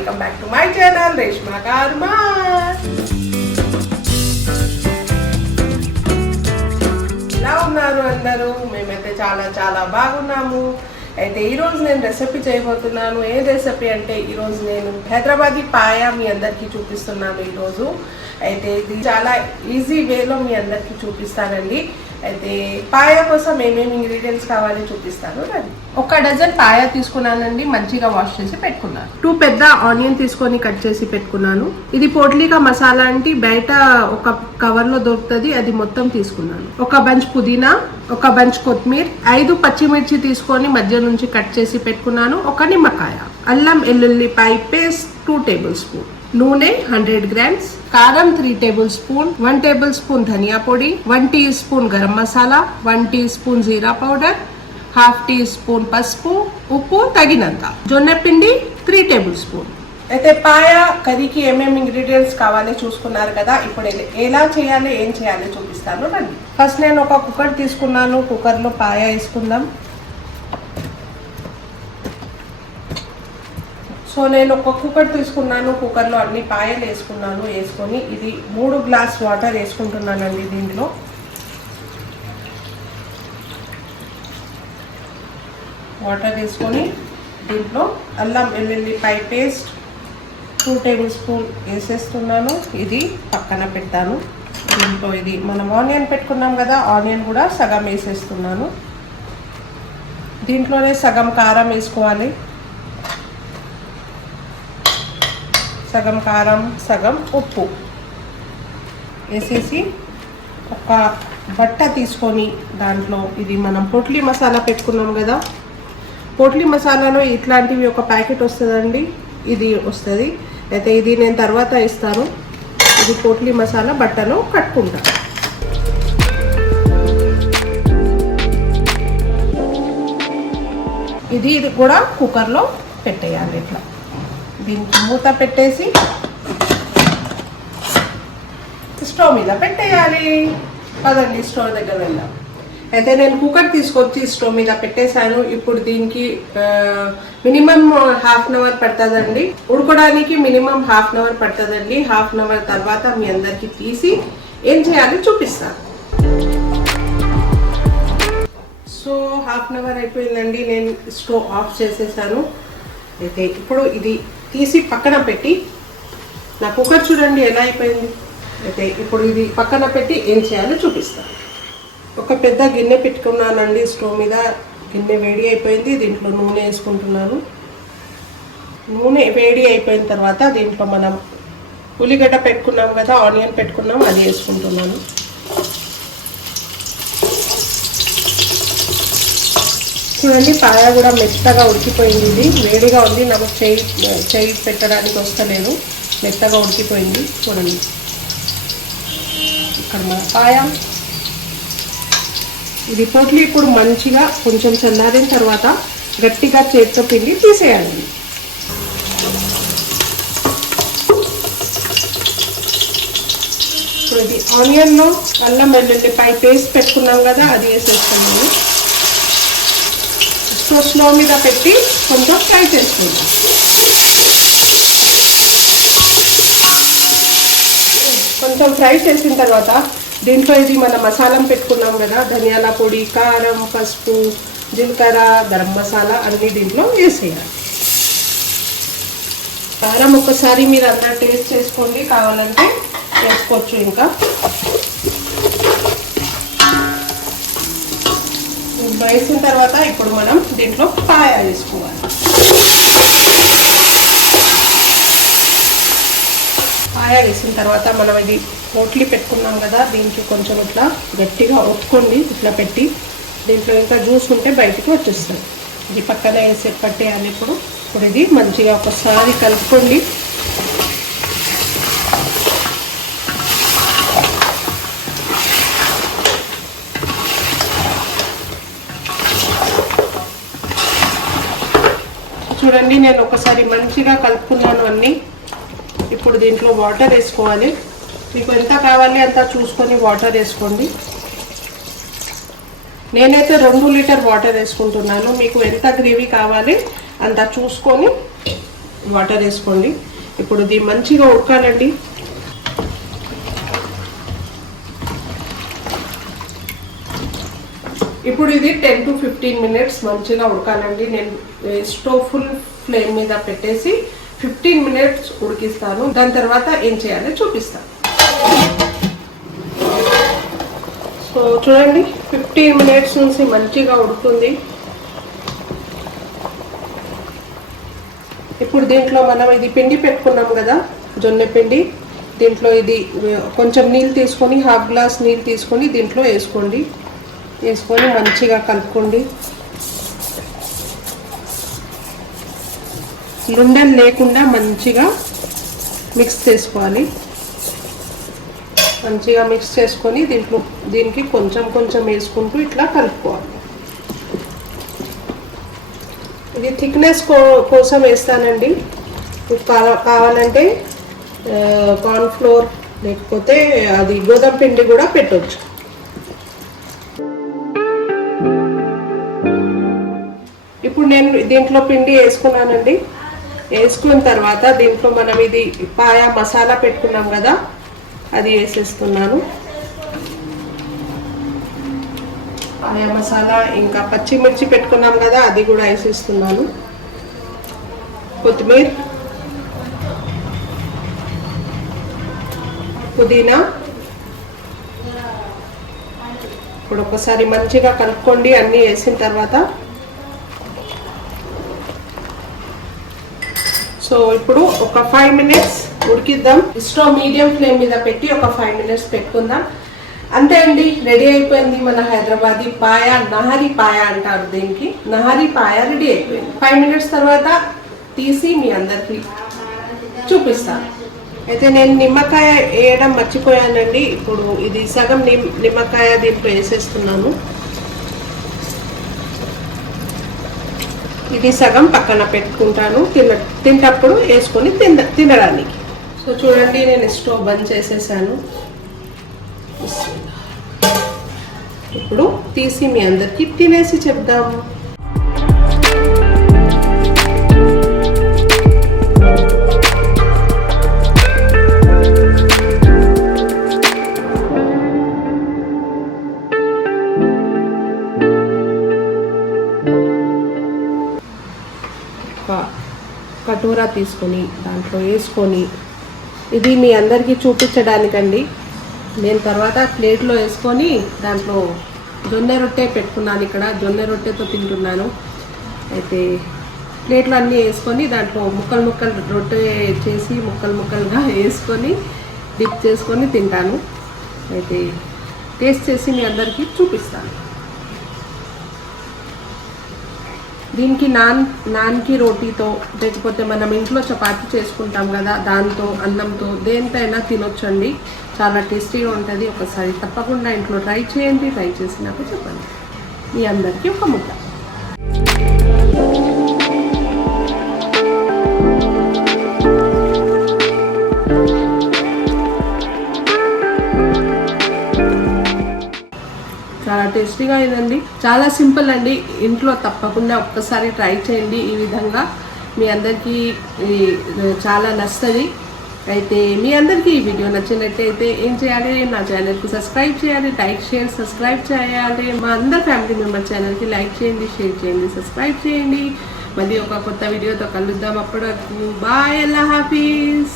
Welcome back to my channel Reshma Karma. ఎలా ఉన్నారు అందరూ? మేమైతే చాలా చాలా బాగున్నాము. అయితే ఈరోజు నేను రెసిపీ చేయబోతున్నాను. ఏ రెసిపీ అంటే ఈరోజు నేను హైదరాబాదీ పాయా మీ అందరికీ చూపిస్తున్నాను. ఈరోజు అయితే ఇది చాలా ఈజీ వేలో మీ అందరికీ చూపిస్తానండి. అయితే పాయా కోసం ఏమేమి ఇంగ్రీడియంట్స్ కావాలో చూపిస్తాను. ఒక డజన్ పాయా తీసుకున్నానండి, మంచిగా వాష్ చేసి పెట్టుకున్నాను. 2 పెద్ద ఆనియన్ తీసుకొని కట్ చేసి పెట్టుకున్నాను. ఇది పోట్లీగా మసాలా అంటే బయట ఒక కవర్ లో దొరుకుతుంది, అది మొత్తం తీసుకున్నాను. ఒక బంచ్ పుదీనా, ఒక బంచ్ కొత్తిమీర, 5 పచ్చిమిర్చి తీసుకొని మధ్య నుంచి కట్ చేసి పెట్టుకున్నాను. ఒక నిమ్మకాయ, అల్లం ఎల్లుల్లిపాయ పేస్ట్ 2 టేబుల్ స్పూన్, నూనె 100 గ్రామ్స్, కారం 3 టేబుల్ స్పూన్, 1 టేబుల్ స్పూన్ ధనియా పొడి, 1 teaspoon garam masala, 1 teaspoon జీరా పౌడర్, 1/2 టీ స్పూన్ పసుపు, ఉప్పు తగినంత, జొన్న పిండి 3 టేబుల్ స్పూన్. అయితే పాయా కర్రీకి ఏమేమి ఇంగ్రీడియంట్స్ కావాలో చూసుకున్నారు కదా. ఇప్పుడు ఎలా చేయాలి, ఏం చేయాలో చూపిస్తాను రండి. ఫస్ట్ నేను ఒక కుక్కర్ తీసుకున్నాను. కుక్కర్లో పాయా వేసుకుందాం. సో నేను ఒక కుక్కర్ తీసుకున్నాను. కుక్కర్లో అన్ని పాయలు వేసుకున్నాను. వేసుకొని ఇది 3 గ్లాస్ వాటర్ వేసుకుంటున్నానండి. దీంట్లో వాటర్ వేసుకొని దీంట్లో అల్లం వెల్లుల్లిపాయ పేస్ట్ 2 టేబుల్ స్పూన్ వేసేస్తున్నాను. ఇది పక్కన పెట్టాను. దీంట్లో ఇది మనం ఆనియన్ పెట్టుకున్నాం కదా, ఆనియన్ కూడా సగం వేసేస్తున్నాను. దీంట్లోనే సగం కారం వేసుకోవాలి. సగం కారం, సగం ఉప్పు వేసేసి ఒక బట్ట తీసుకొని దాంట్లో ఇది మనం పోట్లీ మసాలా పెట్టుకున్నాం కదా, పోట్లీ మసాలాలో ఇట్లాంటివి ఒక ప్యాకెట్ వస్తుందండి, ఇది వస్తుంది. అయితే ఇది నేను తర్వాత ఇస్తాను. ఇది పోట్లీ మసాలా బట్టలో కట్టుకుంటా. ఇది కూడా కుక్కర్లో పెట్టేయాలి. ఇట్లా దీనికి మూత పెట్టేసి స్టవ్ మీద పెట్టేయాలి. పదండి స్టవ్ దగ్గర వెళ్దాం. అయితే నేను కుక్కర్ తీసుకొచ్చి స్టవ్ మీద పెట్టేశాను. ఇప్పుడు దీనికి మినిమం 1/2 అవర్ పడుతుందండి. ఉడకడానికి మినిమం 1/2 అవర్ పడుతుందండి. 1/2 అవర్ తర్వాత మీ అందరికి తీసి ఏం చేయాలో చూపిస్తాను. సో 1/2 అవర్ అయిపోయిందండి. నేను స్టవ్ ఆఫ్ చేసేసాను. అయితే ఇప్పుడు ఇది తీసి పక్కన పెట్టి, నా కుక్కర్ చూడండి ఎలా అయిపోయింది. అయితే ఇప్పుడు ఇది పక్కన పెట్టి ఏం చేయాలో చూపిస్తాను. ఒక పెద్ద గిన్నె పెట్టుకున్నానండి స్టవ్ మీద. గిన్నె వేడి అయిపోయింది. దీంట్లో నూనె వేసుకుంటున్నాను. నూనె వేడి అయిపోయిన తర్వాత దీంట్లో మనం ఉల్లిగడ్డ పెట్టుకున్నాం కదా, ఆనియన్ పెట్టుకున్నాం, అది వేసుకుంటున్నాను. చూడండి పాయ కూడా మెత్తగా ఉడికిపోయింది. ఇది వేడిగా ఉంది, నాకు చేయి పెట్టడానికి వస్తలేదు, మెత్తగా ఉడికిపోయింది. చూడండి ఇక్కడ మన పాయ. ఇది పోట్లీ ఇప్పుడు మంచిగా కొంచెం చల్లారిన తర్వాత గట్టిగా చేతితో పిండి తీసేయాలి. ఇప్పుడు ఇది ఆనియన్లో అల్లం వెల్లుల్లిపాయ పేస్ట్ పెట్టుకున్నాం కదా, అది వేసేస్తున్నాను. స్లో మీద పెట్టి కొంచెం ఫ్రై చేసుకుందాం. కొంచెం ఫ్రై చేసిన తర్వాత దీంట్లో ఇది మన మసాలా పెట్టుకున్నాం కదా, ధనియాల పొడి, కారం, పసుపు, జీలకర్ర, గరం మసాలా అన్నీ దీంట్లో వేసేయాలి. కారం ఒక్కసారి మీరు అందరూ టేస్ట్ చేసుకోండి, కావాలంటే వేసుకోవచ్చు. ఇంకా వేసిన తర్వాత ఇప్పుడు మనం దీంట్లో పాయా వేసుకోవాలి. పాయా వేసిన తర్వాత మనం ఇది పోట్లీ పెట్టుకున్నాం కదా, దీనికి కొంచెం ఇట్లా గట్టిగా ఒత్తుకోండి. ఇట్లా పెట్టి దీంట్లో ఇంకా జ్యూస్ ఉంటే బయటికి వచ్చేస్తుంది. ఇది పక్కన వేసి పట్టేయాలి. ఇప్పుడు ఇది మంచిగా ఒకసారి కలుపుకోండి. చూడండి నేను ఒకసారి మంచిగా కలుపుకున్నాను అన్నీ. ఇప్పుడు దీంట్లో వాటర్ వేసుకోవాలి. మీకు ఎంత కావాలి అంత చూసుకొని వాటర్ వేసుకోండి. నేనైతే 2 లీటర్ వాటర్ వేసుకుంటున్నాను. మీకు ఎంత గ్రేవీ కావాలి అంత చూసుకొని వాటర్ వేసుకోండి. ఇప్పుడు ఇది మంచిగా ఉడకాలండి. ఇప్పుడు ఇది 10 to 15 minutes మంచిగా ఉడకాలండి. నేను స్టవ్ ఫుల్ ఫ్లేమ్ మీద పెట్టేసి 15 minutes ఉడికిస్తాను. దాని తర్వాత ఏం చేయాలో చూపిస్తాను. సో చూడండి 15 minutes నుంచి మంచిగా ఉడుకుతుంది. ఇప్పుడు దీంట్లో మనం ఇది పిండి పెట్టుకున్నాం కదా, జొన్న పిండి. దీంట్లో ఇది కొంచెం నీళ్ళు తీసుకొని, హాఫ్ గ్లాస్ నీళ్ళు తీసుకొని దీంట్లో వేసుకోండి. వేసుకొని మంచిగా కలుపుకోండి. లుండలు లేకుండా మంచిగా మిక్స్ చేసుకోవాలి. మంచిగా మిక్స్ చేసుకొని దీనికి కొంచెం కొంచెం వేసుకుంటూ ఇట్లా కలుపుకోవాలి. ఇది థిక్నెస్ కోసం వేస్తానండి. కావాలంటే కార్న్ ఫ్లోర్ లేకపోతే అది గోధుమ పిండి కూడా పెట్టవచ్చు. ఇప్పుడు నేను దీంట్లో పిండి వేసుకున్నానండి. వేసుకున్న తర్వాత దీంట్లో మనం ఇది పాయా మసాలా పెట్టుకున్నాం కదా, అది వేసేస్తున్నాను. పాయా మసాలా ఇంకా పచ్చిమిర్చి పెట్టుకున్నాం కదా, అది కూడా వేసేస్తున్నాను. కొత్తిమీర, పుదీనా. ఇప్పుడు ఒకసారి మంచిగా కలుపుకోండి అన్నీ వేసిన తర్వాత. సో ఇప్పుడు ఒక 5 minutes ఉడికిద్దాం. స్టవ్ మీడియం ఫ్లేమ్ మీద పెట్టి ఒక 5 minutes పెట్టుకుందాం. అంతే అండి, రెడీ అయిపోయింది మన హైదరాబాదీ పాయా. నహరి పాయా అంటారు దీనికి. నహరి పాయా రెడీ అయిపోయింది. 5 minutes తర్వాత తీసి మీ అందరికి చూపిస్తాను. అయితే నేను నిమ్మకాయ వేయడం మర్చిపోయానండి. ఇప్పుడు ఇది సగం నిమ్మకాయ దీంట్లో వేసేస్తున్నాను. ఇది సగం పక్కన పెట్టుకుంటాను, తింటప్పుడు వేసుకొని తినడానికి. సో చూడండి, నేను స్టవ్ బంద్ చేసేసాను. ఇప్పుడు తీసి మీ అందరికి తినేసి చెప్దాము. కటోరా తీసుకొని దాంట్లో వేసుకొని, ఇది మీ అందరికీ చూపించడానికండి. నేను తర్వాత ప్లేట్లో వేసుకొని దాంట్లో జొన్న రొట్టె పెట్టుకున్నాను. ఇక్కడ జొన్న రొట్టెతో తింటున్నాను. అయితే ప్లేట్లో అన్నీ వేసుకొని దాంట్లో ముక్కలు ముక్కలు రొట్టె చేసి ముక్కలు ముక్కలుగా వేసుకొని డిప్ చేసుకొని తింటాను. అయితే టేస్ట్ చేసి మీ అందరికీ చూపిస్తాను. దీనికి నాన్కి రోటీతో, లేకపోతే మనం ఇంట్లో చపాతీ చేసుకుంటాం కదా, దాంతో, అన్నంతో, దేనితోనైనా తినొచ్చండి. చాలా టేస్టీగా ఉంటుంది. ఒకసారి తప్పకుండా ఇంట్లో ట్రై చేయండి. ట్రై చేసినాక చెప్పండి. మీ అందరికీ ఒక ముద్ద. చాలా టేస్టీగా అయిందండి. చాలా సింపుల్ అండి. ఇంట్లో తప్పకుండా ఒక్కసారి ట్రై చేయండి. ఈ విధంగా మీ అందరికీ చాలా నచ్చుతుంది. అయితే మీ అందరికీ ఈ వీడియో నచ్చినట్టయితే ఏం చేయాలి? నా ఛానల్కి సబ్స్క్రైబ్ చేయాలి. లైక్, షేర్, సబ్స్క్రైబ్ చేయాలి. మా అందరి ఫ్యామిలీ మెంబర్ ఛానల్కి లైక్ చేయండి, షేర్ చేయండి, సబ్స్క్రైబ్ చేయండి. మళ్ళీ ఒక కొత్త వీడియోతో కలుద్దాం. అప్పటి వరకు బాయ్, అల్లా హాఫీజ్.